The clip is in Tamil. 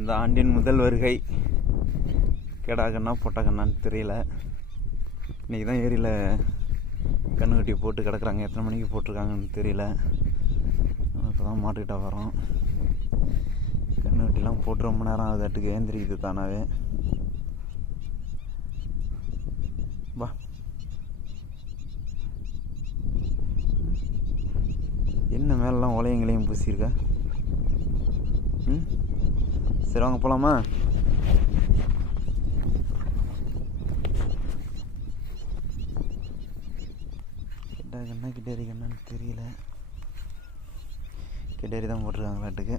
இந்த ஆண்டின் முதல் வருகை. கெடா கண்ணா பொட்டை கண்ணான்னு தெரியல. இன்றைக்கி தான் ஏரியில் கண்ணுக்குட்டி போட்டு கிடக்குறாங்க. எத்தனை மணிக்கு போட்டிருக்காங்கன்னு தெரியல. இப்போ தான் மாட்டுக்கிட்ட வரோம். கண்ணுக்குட்டிலாம் போட்டு ரொம்ப நேரம் ஆகுதாட்டுக்கு ஏந்திரிக்குது தானாவே. வா, என்ன மேலெலாம் உலையங்களையும் பூசியிருக்க? சரி வாங்க போகலாமா? கிட்டேரி கண்ணான்னு தெரியல. கிட்டேரி தான் போட்டிருக்காங்களாட்டுக்கு.